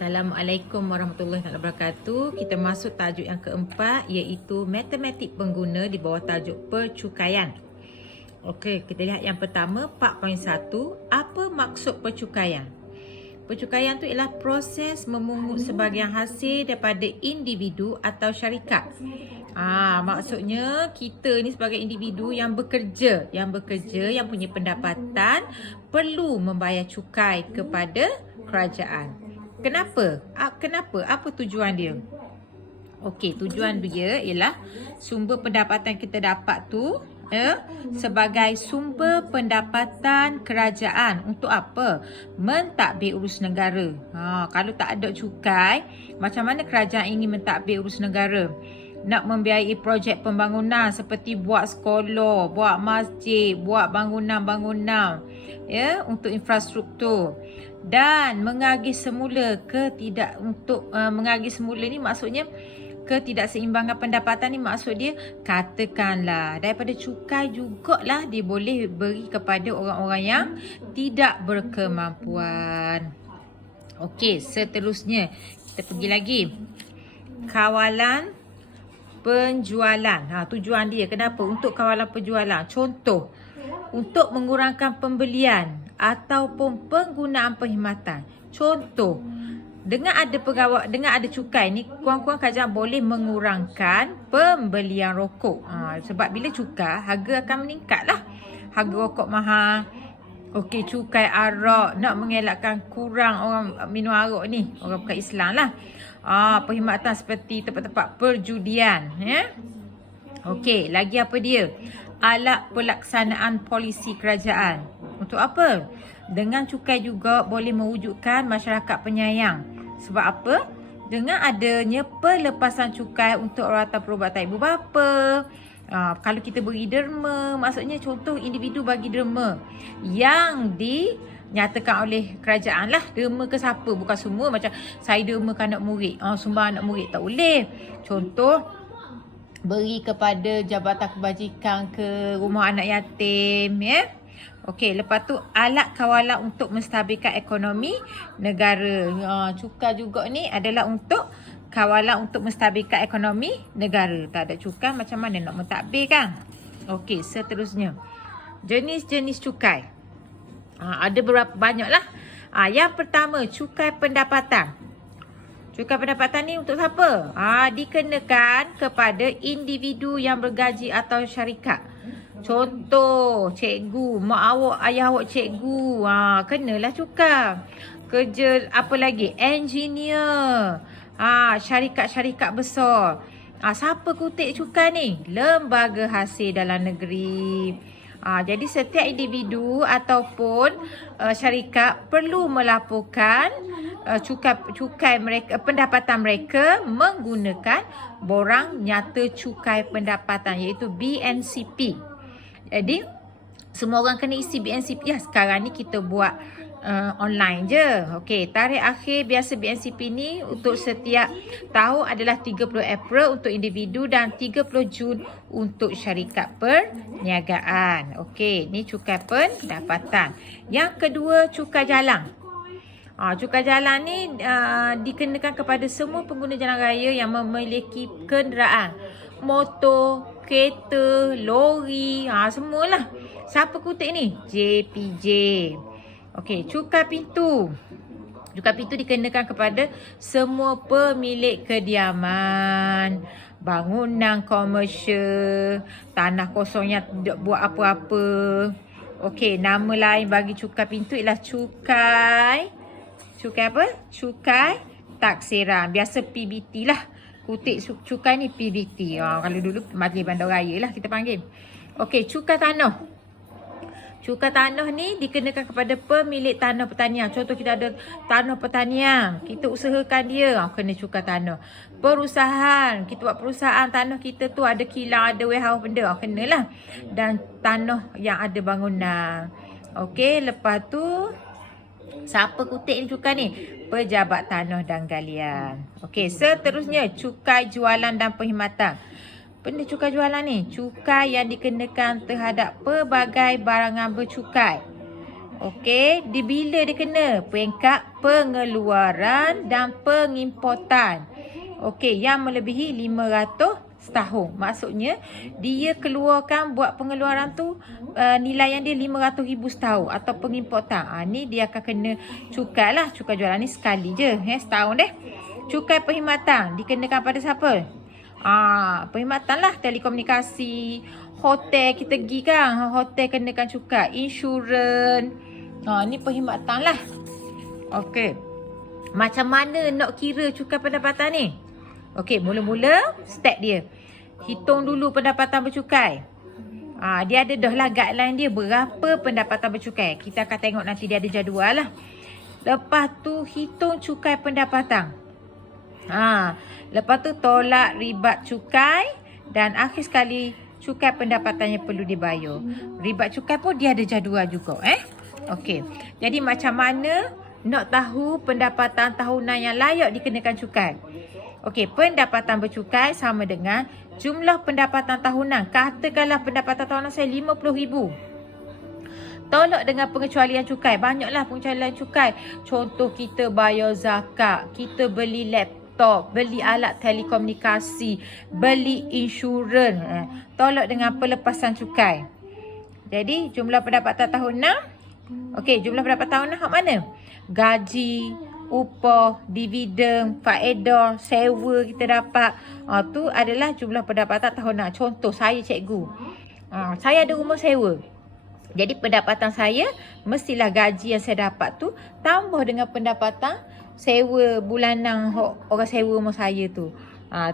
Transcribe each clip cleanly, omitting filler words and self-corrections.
Assalamualaikum warahmatullahi wabarakatuh. Kita masuk tajuk yang keempat, iaitu matematik pengguna di bawah tajuk percukaian. Okey, kita lihat yang pertama, 4.1. Apa maksud percukaian? Percukaian tu ialah proses memungut sebahagian hasil daripada individu atau syarikat. Maksudnya kita ni sebagai individu yang bekerja, yang punya pendapatan perlu membayar cukai kepada kerajaan. Kenapa? Apa tujuan dia? Okey, tujuan dia ialah sumber pendapatan kita dapat tu sebagai sumber pendapatan kerajaan. Untuk apa? Mentadbir urus negara. Kalau tak ada cukai, macam mana kerajaan ingin mentadbir urus negara? Nak membiayai projek pembangunan seperti buat sekolah, buat masjid, buat bangunan-bangunan untuk infrastruktur, dan mengagih semula mengagih semula ni maksudnya ketidakseimbangan pendapatan ni, maksud dia katakanlah daripada cukai jugalah dia boleh beri kepada orang-orang yang tidak berkemampuan. Okey, seterusnya kita pergi lagi. Kawalan penjualan. Tujuan dia kenapa? Untuk kawalan penjualan. Contoh, untuk mengurangkan pembelian ataupun penggunaan perkhidmatan. Contoh, dengan ada cukai ni, kurang-kurang kerajaan boleh mengurangkan pembelian rokok. Sebab bila cukai, harga akan meningkat lah. Harga rokok mahal. Okey, cukai arak, nak mengelakkan kurang orang minum arak ni, orang bukan Islam lah. Perkhidmatan seperti tempat-tempat perjudian. Okey, lagi apa dia? Alat pelaksanaan polisi kerajaan. Untuk apa? Dengan cukai juga boleh mewujudkan masyarakat penyayang. Sebab apa? Dengan adanya pelepasan cukai untuk rawatan perubatan ibu bapa. Kalau kita beri derma, maksudnya contoh individu bagi derma yang dinyatakan oleh kerajaan lah. Derma ke siapa? Bukan semua macam saya derma ke anak murid. Sumbang anak murid tak boleh. Contoh, beri kepada jabatan kebajikan ke rumah anak yatim. Okey, lepas tu alat kawalan untuk menstabilkan ekonomi negara. Cukai juga ni adalah untuk kawalan untuk menstabilkan ekonomi negara. Tak ada cukai macam mana nak mentadbir kan? Okey, seterusnya. Jenis-jenis cukai. Ada berapa banyak lah. Yang pertama, cukai pendapatan. Cukai pendapatan ni untuk siapa? Dikenakan kepada individu yang bergaji atau syarikat. Contoh, cikgu, mak awak, ayah awak cikgu. Kenalah cukai. Kerja apa lagi? Engineer. Syarikat-syarikat besar. Siapa kutip cukai ni? Lembaga hasil dalam negeri. Jadi setiap individu ataupun syarikat perlu melaporkan cukai mereka, pendapatan mereka menggunakan borang nyata cukai pendapatan, iaitu BNCP. Jadi semua orang kena isi BNCP. Sekarang ni kita buat online je. Okey, tarikh akhir biasa BNCP ni untuk setiap tahun adalah 30 April untuk individu dan 30 Jun untuk syarikat perniagaan. Okey, ni cukai pendapatan. Yang kedua, cukai jalan. Cukai jalan ni dikenakan kepada semua pengguna jalan raya yang memiliki kenderaan. Motor, kereta, lori, semualah. Siapa kutip ni? JPJ. Okey, cukai pintu. Cukai pintu dikenakan kepada semua pemilik kediaman, bangunan komersial, tanah kosong yang tidak buat apa-apa. Okey, nama lain bagi cukai pintu ialah cukai apa? Cukai taksiran. Biasa PBT lah. Kutip cukai ni PBT. Kalau dulu Majlis Bandaraya lah kita panggil. Okey, cukai tanah. Cukai tanah ni dikenakan kepada pemilik tanah pertanian. Contoh, kita ada tanah pertanian, kita usahakan dia, kena cukai tanah. Perusahaan, kita buat perusahaan, tanah kita tu ada kilang, ada warehouse benda, kenalah. Dan tanah yang ada bangunan. Okey, lepas tu siapa kutip ni cukai ni? Pejabat tanah dan galian. Okey, seterusnya cukai jualan dan perkhidmatan. Benda cukai jualan ni, cukai yang dikenakan terhadap pelbagai barangan bercukai. Okey, bila dia kena? Peringkat pengeluaran dan pengimportan. Okey, yang melebihi 500 setahun. Maksudnya dia keluarkan buat pengeluaran tu nilaian dia 500,000 setahun atau pengimportan. Ni dia akan kena cukai lah. Cukai jualan ni sekali je setahun deh. Cukai perkhidmatan dikenakan pada siapa? Perkhidmatan lah, telekomunikasi, hotel kita pergi kan, hotel kenakan cukai, insurans. Ni perkhidmatan lah. Okey. Macam mana nak kira cukai pendapatan ni? Okey, mula-mula step dia. Hitung dulu pendapatan bercukai. Dia ada dah lah guideline dia berapa pendapatan bercukai. Kita akan tengok nanti dia ada jadual lah. Lepas tu hitung cukai pendapatan. Lepas tu tolak ribat cukai dan akhir sekali cukai pendapatan yang perlu dibayar. Ribat cukai pun dia ada jadual juga Okey. Jadi macam mana nak tahu pendapatan tahunan yang layak dikenakan cukai? Okey, pendapatan bercukai sama dengan jumlah pendapatan tahunan. Katakanlah pendapatan tahunan saya 50,000. Tolak dengan pengecualian cukai. Banyaklah pengecualian cukai. Contoh kita bayar zakat, kita beli laptop, beli alat telekomunikasi, beli insurans. Tolak dengan pelepasan cukai. Jadi jumlah pendapatan tahunan. Okey, jumlah pendapatan tahunan hak mana? Gaji, upah, dividen, faedah, sewa kita dapat. Tu adalah jumlah pendapatan tahunan. Contoh saya cikgu. Saya ada rumah sewa. Jadi pendapatan saya mestilah gaji yang saya dapat tu tambah dengan pendapatan sewa bulanan orang sewa rumah saya tu.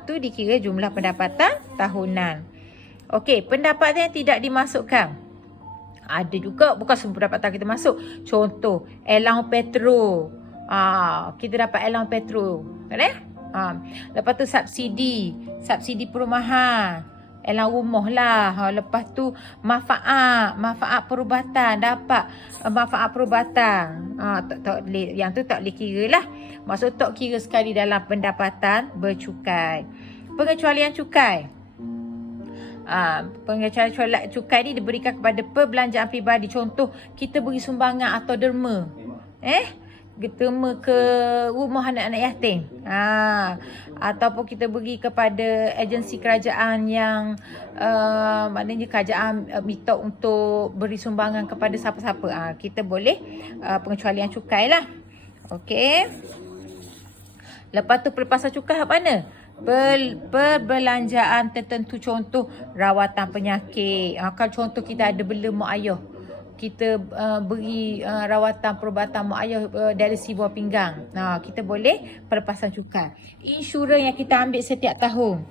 Tu dikira jumlah pendapatan tahunan. Okey, pendapatan yang tidak dimasukkan. Ada juga bukan semua pendapatan kita masuk. Contoh, allowance petrol. Kita dapat allowance petrol. Lepas tu subsidi perumahan, allowance rumah lah. Lepas tu manfaat perubatan, dapat manfaat perubatan. Yang tu tak boleh kira lah. Maksud tak kira sekali dalam pendapatan bercukai. Pengecualian cukai. Pengecualian cukai ni diberikan kepada perbelanjaan peribadi. Contoh, kita beri sumbangan atau derma. Derma ke rumah anak-anak yatim. Ataupun kita beri kepada agensi kerajaan yang maknanya kerajaan minta untuk beri sumbangan kepada siapa-siapa. Kita boleh pengecualian cukai lah. Okey. Lepas tu pelepasan cukai apa mana? Perbelanjaan tertentu, contoh rawatan penyakit. Kalau contoh kita ada bela mak ayah, kita beri rawatan perubatan mak ayah dari si buah pinggang. Kita boleh pelepasan cukai. Insurans yang kita ambil setiap tahun.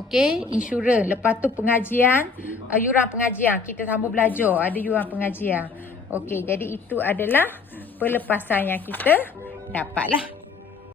Okey, insurans. Lepas tu pengajian, yuran pengajian. Kita tambah belajar, ada yuran pengajian. Okey, jadi itu adalah pelepasan yang kita dapatlah.